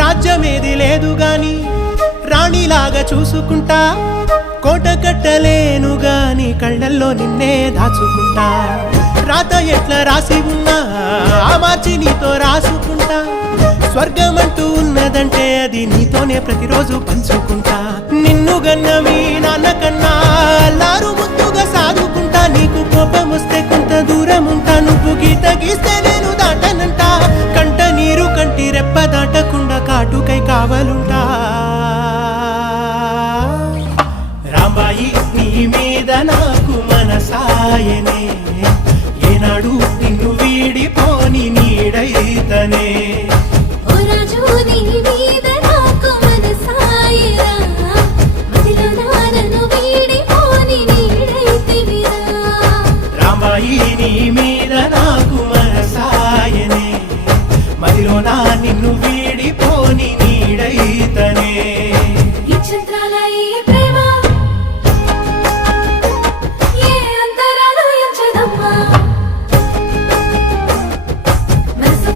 రాజ్యమేది లేదు గాని రాణిలాగా చూసుకుంటా, కోట కట్టలేను గాని కళ్ళల్లో నిన్నే దాచుకుంటా. రాత ఎట్లా రాసి ఉన్నా ఆ మార్చి నీతో రాసుకుంటా. స్వర్గమంటూ ఉన్నదంటే అది నీతోనే ప్రతిరోజు పంచుకుంటా. నిన్ను గన్న మీ నాన్న కన్నా లారు ముద్దుగా సాదుకుంటా. నీకు కోపం వస్తే కొంత దూరం ఉంటా, నువ్వు గీత గీస్తే నేను దాటనంట. కంట నీరు కంటి రెప్ప దాటకుండా కాటుకై కావలుంటా. రాంబాయి నీ మీద నాకు మనసాయనే, ఏనాడు నిన్ను వీడిపోని నీడైతనే. రాంబాయి నీ మీద నాకు మనసాయనే, మదిలో నా నిన్ను వీడిపోని నీడైతనే. ప్రేమ ఏ అంతరాలు ఎంచదమ్మా.